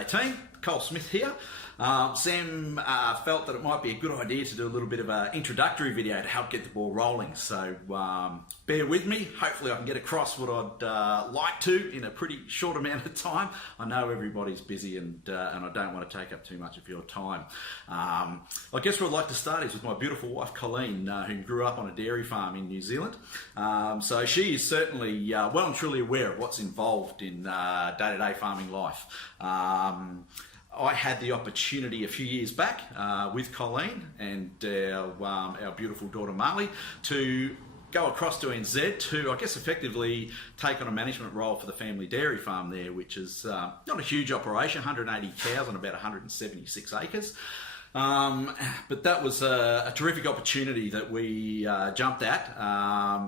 G'day team, Cole Smith here. Sam felt that it might be a good idea to do a little bit of an introductory video to help get the ball rolling. So bear with me. Hopefully I can get across what I'd like to in a pretty short amount of time. I know everybody's busy and I don't want to take up too much of your time. I guess where I'd like to start is with my beautiful wife Colleen, who grew up on a dairy farm in New Zealand. So she is certainly well and truly aware of what's involved in day-to-day farming life. I had the opportunity a few years back with Colleen and our beautiful daughter Marley to go across to NZ to, I guess, effectively take on a management role for the family dairy farm there, which is not a huge operation, 180 cows on about 176 acres. But that was a terrific opportunity that we jumped at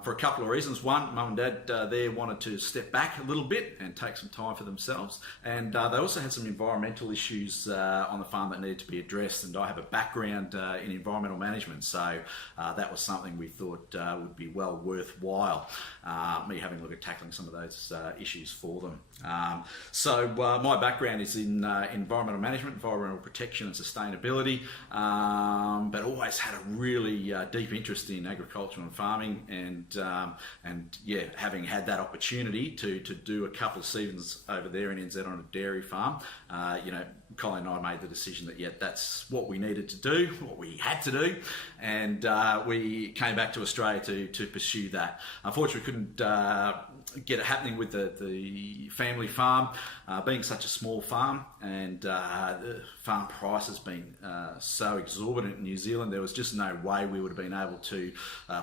for a couple of reasons. One, Mum and Dad there wanted to step back a little bit and take some time for themselves, and they also had some environmental issues on the farm that needed to be addressed, and I have a background in environmental management, so that was something we thought would be well worthwhile, me having a look at tackling some of those issues for them. So my background is in environmental management, environmental protection and sustainability. But always had a really deep interest in agriculture and farming, and yeah, having had that opportunity to do a couple of seasons over there in NZ on a dairy farm, you know, Colin and I made the decision that, yeah, that's what we needed to do, what we had to do, and we came back to Australia to pursue that. Unfortunately, we couldn't get it happening with the family farm, being such a small farm, and the farm price has been so exorbitant in New Zealand. There was just no way we would have been able to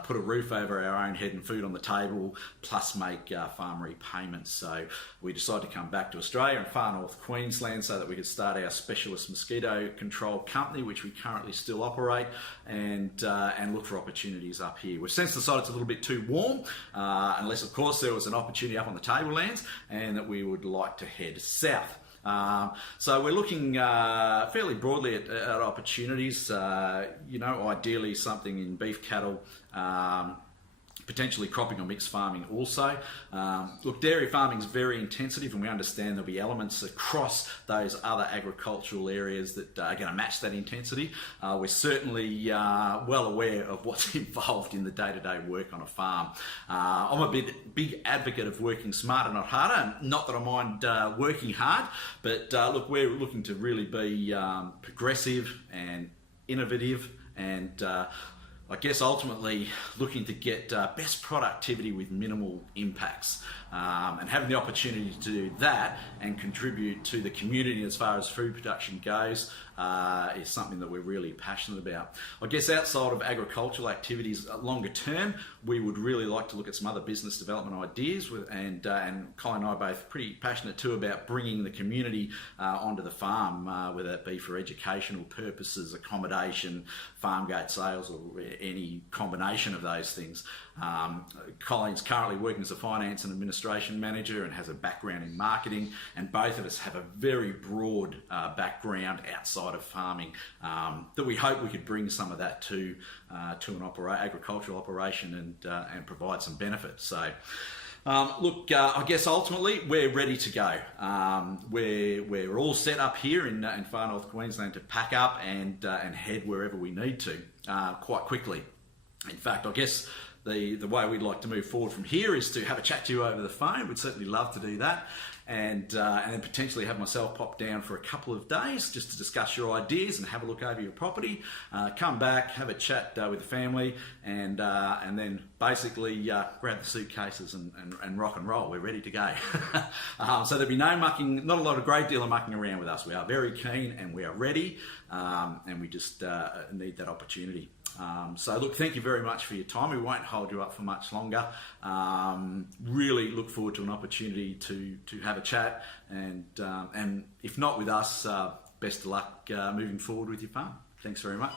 put a roof over our own head and food on the table, plus make farm repayments. So we decided to come back to Australia and far North Queensland so that we could start our specialist mosquito control company, which we currently still operate, and look for opportunities up here. We've since decided it's a little bit too warm, unless of course there was an opportunity up on the tablelands, and that we would like to head south. So we're looking fairly broadly at opportunities, you know, ideally something in beef cattle, potentially cropping or mixed farming also. Look, dairy farming is very intensive, and we understand there'll be elements across those other agricultural areas that are going to match that intensity. We're certainly well aware of what's involved in the day-to-day work on a farm. I'm a big advocate of working smarter, not harder. Not that I mind working hard, but look, we're looking to really be progressive and innovative, and I guess ultimately looking to get best productivity with minimal impacts, and having the opportunity to do that and contribute to the community as far as food production goes is something that we're really passionate about. I guess outside of agricultural activities longer term, we would really like to look at some other business development ideas, and Colin and I are both pretty passionate too about bringing the community onto the farm, whether that be for educational purposes, accommodation, farm gate sales, or any combination of those things. Colin's currently working as a finance and administration manager and has a background in marketing, and both of us have a very broad background outside of farming, that we hope we could bring some of that to an agricultural operation and provide some benefits. So look, I guess ultimately we're ready to go. We're all set up here in far North Queensland to pack up and head wherever we need to quite quickly. In fact, I guess the way we'd like to move forward from here is to have a chat to you over the phone. We'd certainly love to do that, and then potentially have myself pop down for a couple of days just to discuss your ideas and have a look over your property, come back, have a chat with the family, and then basically grab the suitcases and rock and roll. We're ready to go. So there'll be no mucking, not a great deal of mucking around with us. We are very keen and we are ready, and we just need that opportunity. So look, thank you very much for your time. We won't hold you up for much longer. Really look forward to an opportunity to have a chat, and if not with us, best of luck moving forward with your farm. Thanks very much.